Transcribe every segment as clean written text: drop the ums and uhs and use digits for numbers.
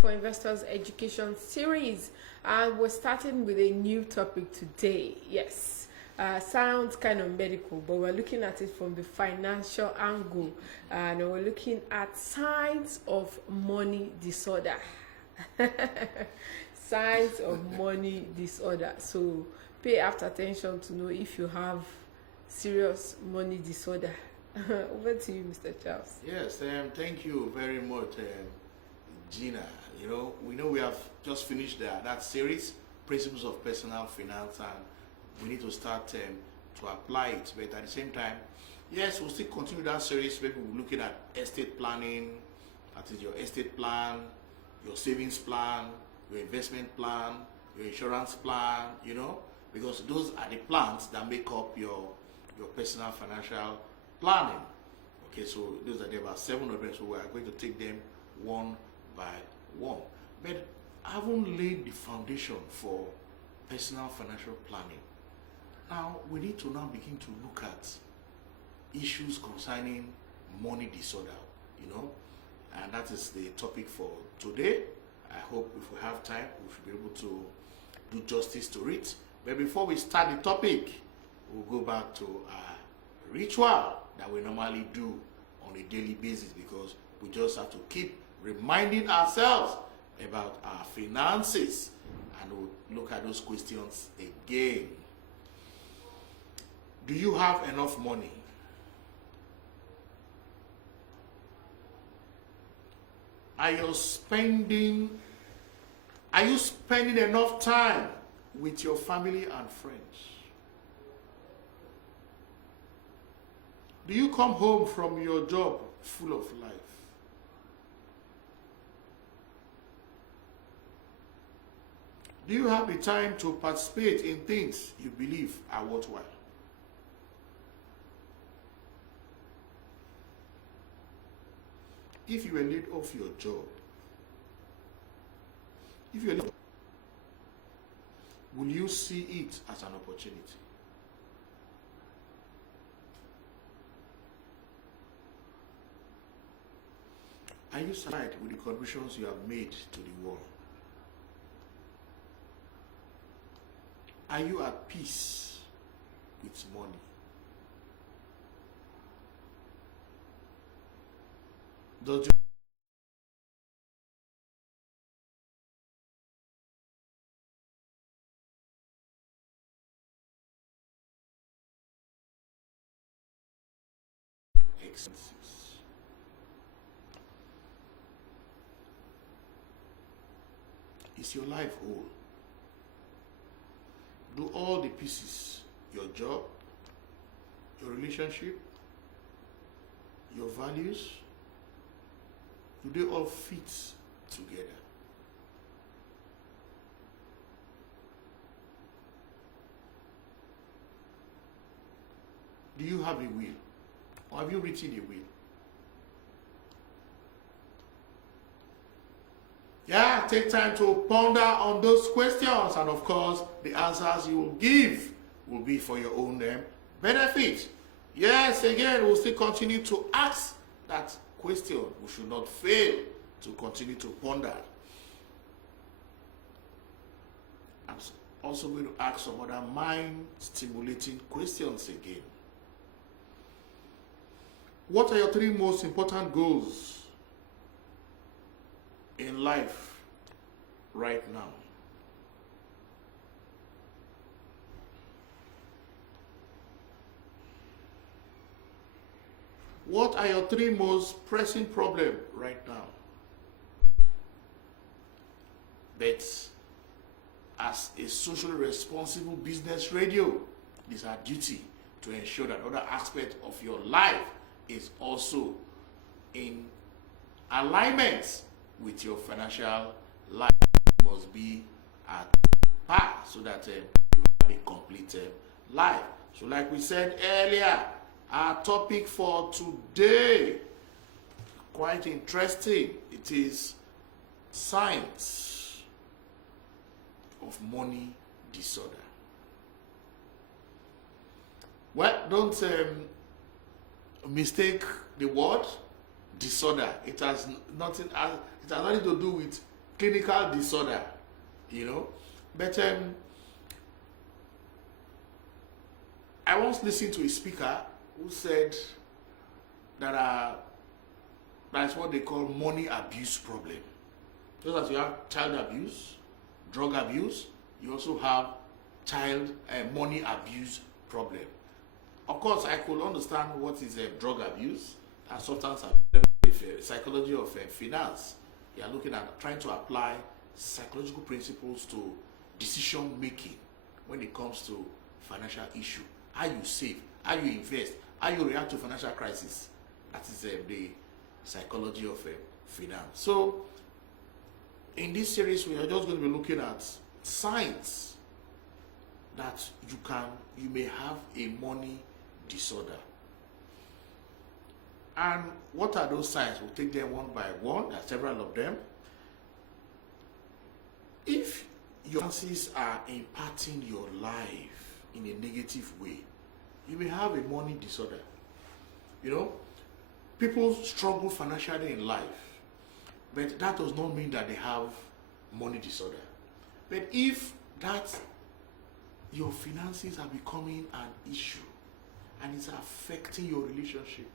For Investors Education series, and we're starting with a new topic today. Yes, sounds kind of medical, but we're looking at it from the financial angle, and we're looking at signs of money disorder. Signs of money disorder. So pay after attention to know if you have serious money disorder. Over to you, Mr. Charles. Yes, thank you very much, Gina. We know we have just finished that series, Principles of Personal Finance, and we need to start to apply it. But at the same time, yes, we'll still continue that series. Maybe we're looking at estate planning, that is your estate plan, your savings plan, your investment plan, your insurance plan, because those are the plans that make up your personal financial planning. Okay, so those are about 7 of them, so we are going to take them one by one. But I haven't laid the foundation for personal financial planning. Now we need to now begin to look at issues concerning money disorder, and that is the topic for today. I hope if we have time, we should be able to do justice to it. But before we start the topic, we'll go back to our ritual that we normally do on a daily basis, because we just have to keep reminding ourselves about our finances, and we'll look at those questions again. Do you have enough money? Are you spending enough time with your family and friends? Do you come home from your job full of life? Do you have the time to participate in things you believe are worthwhile? If you were laid off your job, will you see it as an opportunity? Are you satisfied with the contributions you have made to the world? Are you at peace with money? Does your expenses? Is your life whole? Do all the pieces, your job, your relationship, your values, do they all fit together? Do you have a will? Or have you written a will? Yeah, take time to ponder on those questions, and of course, the answers you will give will be for your own benefit. Yes, again, we'll still continue to ask that question. We should not fail to continue to ponder. I'm also going to ask some other mind-stimulating questions again. What are your 3 most important goals in life right now? What are your 3 most pressing problems right now? But as a socially responsible business radio, it is our duty to ensure that other aspects of your life is also in alignment with your financial life. It must be at par so that you have a complete life. So like we said earlier, our topic for today, quite interesting. It is signs of money disorder. Well, don't mistake the word disorder. It has nothing to do with clinical disorder, you know. But I once listened to a speaker who said that's what they call money abuse problem. Just as you have child abuse, drug abuse, you also have child money abuse problem. Of course, I could understand what is drug abuse and substance abuse, psychology of finance. You are looking at trying to apply psychological principles to decision making when it comes to financial issue. How you save, how you invest, how you react to financial crisis. That is the psychology of finance. So, in this series, we are just going to be looking at signs that you may have a money disorder. And what are those signs? We'll take them one by one. There are several of them. If your finances are impacting your life in a negative way, you may have a money disorder. You know, people struggle financially in life, but that does not mean that they have money disorder. But if your finances are becoming an issue and it's affecting your relationship,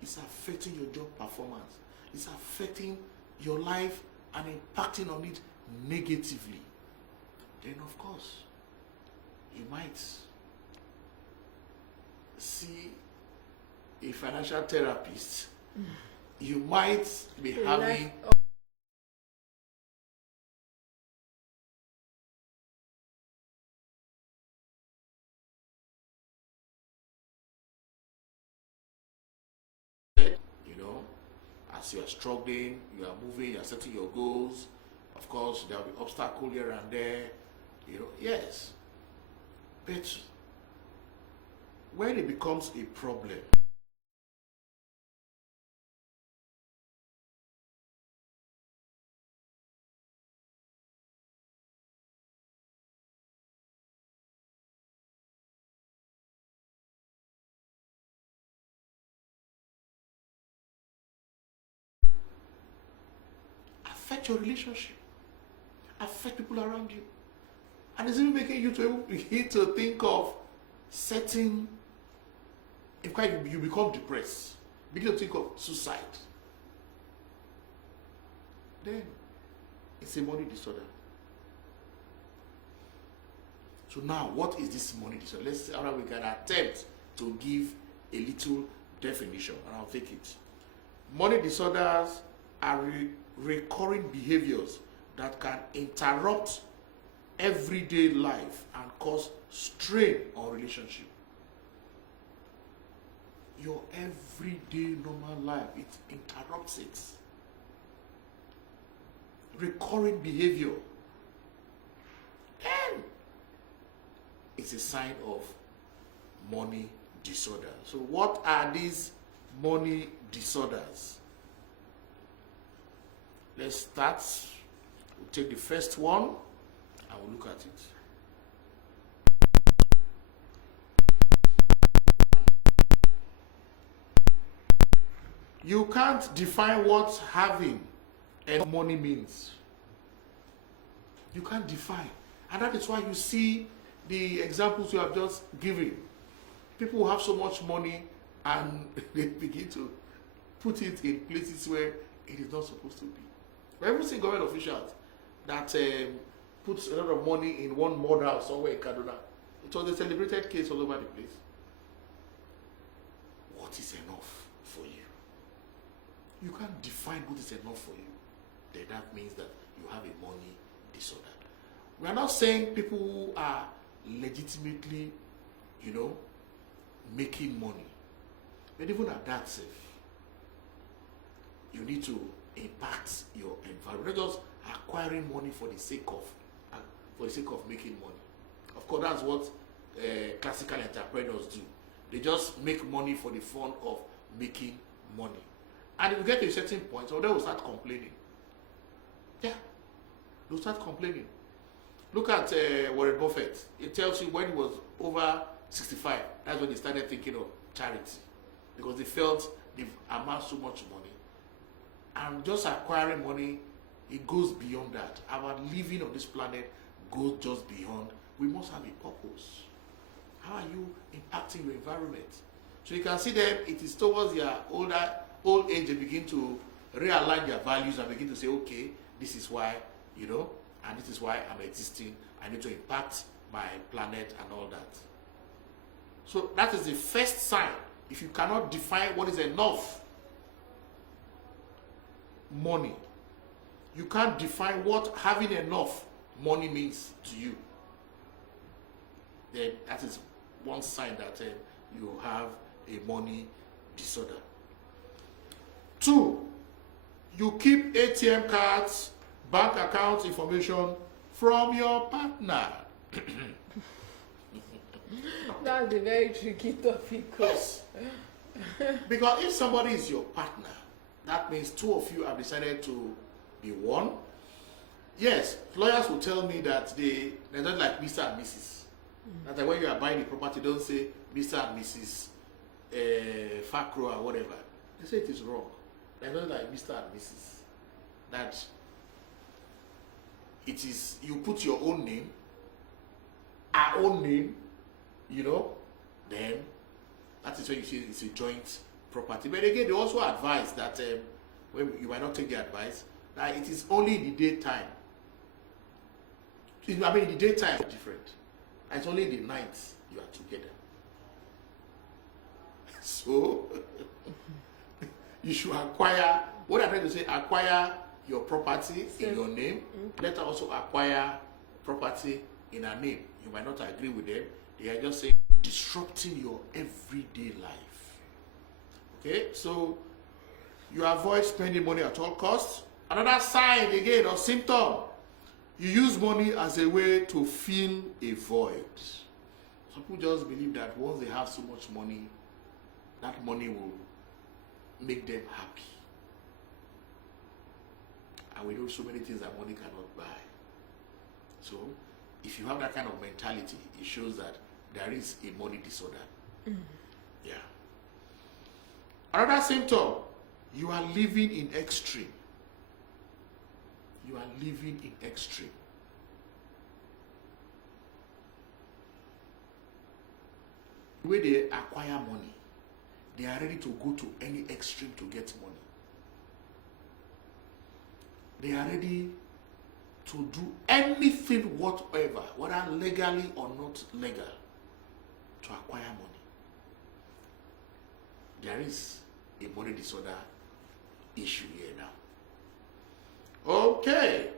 it's affecting your job performance, it's affecting your life and impacting on it negatively, then of course you might see a financial therapist. You might be having as you are struggling, you are moving, you are setting your goals. Of course, there will be obstacles here and there. Yes. But when it becomes a problem, affect your relationship, affect people around you, and it's even making you to begin to think of setting. In fact, you become depressed, begin to think of suicide. Then it's a money disorder. So now, what is this money disorder? Let's see how we can attempt to give a little definition, and I'll take it. Money disorders are recurring behaviors that can interrupt everyday life and cause strain on relationship. Your everyday normal life, it interrupts it. Recurring behavior, and it's a sign of money disorder. So what are these money disorders? Let's start. We'll take the first one and we'll look at it. You can't define what having enough money means. You can't define. And that is why you see the examples you have just given. People who have so much money and they begin to put it in places where it is not supposed to be. Every single government official that puts a lot of money in one mud house somewhere in Kaduna, it was a celebrated case all over the place. What is enough for you? You can't define what is enough for you. Then that means that you have a money disorder. We are not saying people who are legitimately, making money. But even at that safe, you need to impact your environment. Not just acquiring money for the sake of making money. Of course, that's what classical entrepreneurs do. They just make money for the fun of making money. And if you get to a certain point, so they will start complaining. Yeah, they'll start complaining. Look at Warren Buffett. It tells you when he was over 65, that's when they started thinking of charity. Because they felt they've amassed so much money. And just acquiring money It goes beyond that. Our living on this planet goes just beyond. We must have a purpose. How are you impacting your environment? So you can see them, it is towards their old age, they begin to realign their values and begin to say, okay, this is why, you know, and this is why I'm existing. I need to impact my planet and all that. So that is the first sign. If you cannot define what is enough money, you can't define what having enough money means to you, then that is one sign that you have a money disorder. 2, you keep ATM cards, bank account information from your partner. That's a very tricky topic. Yes. Because if somebody is your partner, that means 2 of you have decided to be one. Yes, lawyers will tell me that they're not like Mr. and Mrs. That's like when you are buying a property, don't say Mr. and Mrs. Fakro or whatever. They say it is wrong. They're not like Mr. and Mrs. That it is, you put your own name, our own name, you know, then that is when you see it's a joint property. But again, they also advise that when you might not take the advice, that it is only in the daytime. I mean, in the daytime is different. It's only in the night you are together. So you should acquire, what I'm trying to say, acquire your property in your name. Let her also acquire property in her name. You might not agree with them. They are just saying disrupting your everyday life. Okay, so you avoid spending money at all costs. Another sign again or symptom, you use money as a way to fill a void. Some people just believe that once they have so much money, that money will make them happy. And we know so many things that money cannot buy. So if you have that kind of mentality, it shows that there is a money disorder. Yeah. Another symptom, you are living in extreme. You are living in extreme. The way they acquire money, they are ready to go to any extreme to get money. They are ready to do anything whatever, whether legally or not legal, to acquire money. There is a money disorder issue here now. Okay.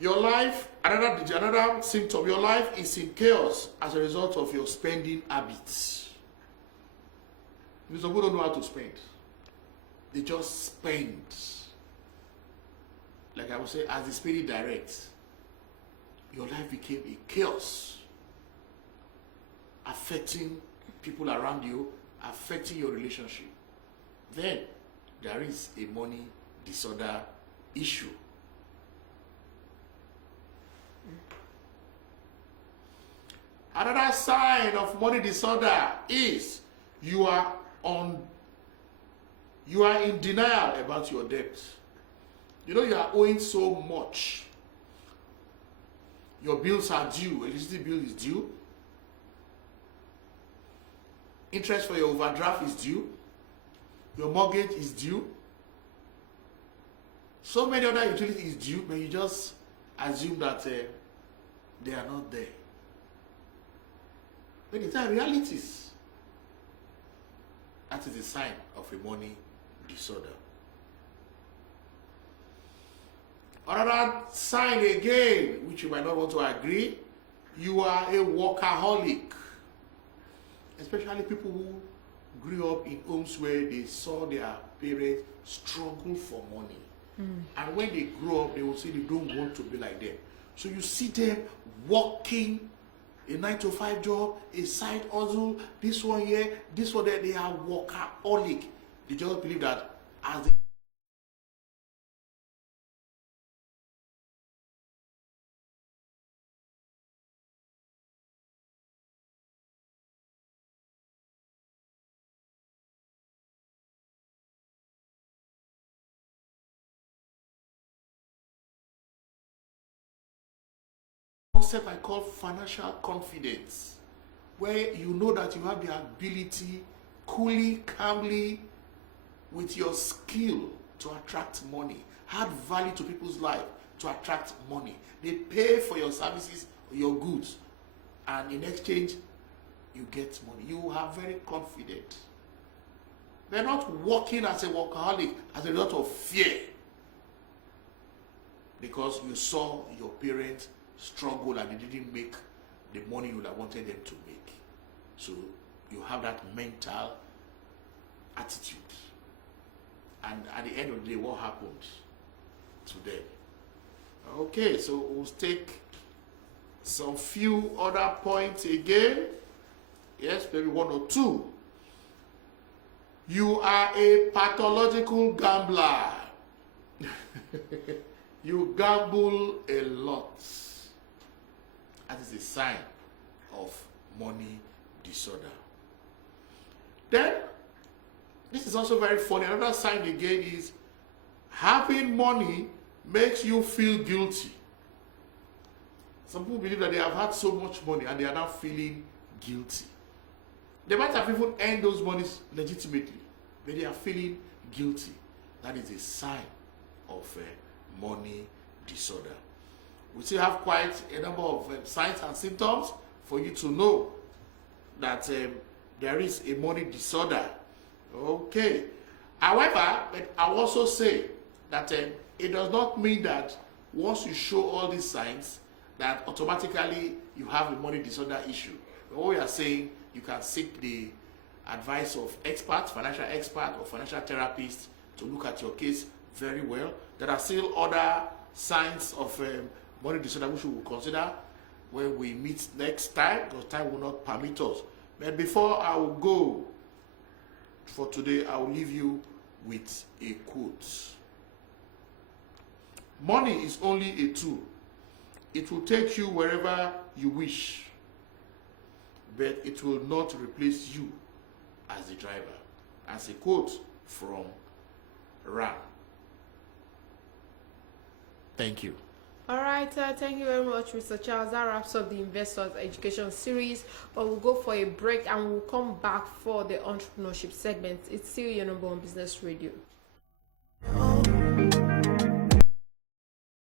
Your life, another symptom, your life is in chaos as a result of your spending habits. Some people don't know how to spend. They just spend. Like I would say, as the Spirit directs, your life became a chaos, affecting people around you, affecting your relationship. Then there is a money disorder issue. Another sign of money disorder is you are in denial about your debt. You know you are owing so much. Your bills are due. Electricity bill is due. Interest for your overdraft is due. Your mortgage is due. So many other utilities is due, but you just assume that they are not there. But these are realities. That is a sign of a money disorder. Another sign again, which you might not want to agree, you are a workaholic. Especially people who grew up in homes where they saw their parents struggle for money. And when they grow up, they will say they don't want to be like them. So you see them working a 9-to-5 job, a side hustle, this one here, this one there. They are workaholic. They just believe that as they concept I call financial confidence, where you know that you have the ability coolly, calmly, with your skill to attract money, add value to people's life to attract money. They pay for your services or your goods, and in exchange, you get money. You are very confident. They're not working as a workaholic as a result of fear, because you saw your parents struggle and they didn't make the money you would have wanted them to make. So you have that mental attitude. And at the end of the day, what happened to them? Okay, so we'll take some few other points again. Yes, maybe one or two. You are a pathological gambler. You gamble a lot. That is a sign of money disorder. Then, this is also very funny. Another sign again is having money makes you feel guilty. Some people believe that they have had so much money and they are now feeling guilty. They might have even earned those monies legitimately, but they are feeling guilty. That is a sign of money disorder. We still have quite a number of signs and symptoms for you to know that there is a money disorder. Okay. However, I will also say that it does not mean that once you show all these signs that automatically you have a money disorder issue. But what we are saying, you can seek the advice of experts, financial expert or financial therapist to look at your case very well. There are still other signs of money disorder which we will consider when we meet next time, because time will not permit us. But before I will go for today, I will leave you with a quote. Money is only a tool. It will take you wherever you wish, but it will not replace you as the driver. As a quote from Ram. Thank you. All right, thank you very much, Mr. Charles. That wraps up the Investors Education Series. But we'll go for a break and we'll come back for the entrepreneurship segment. It's still your number one business radio.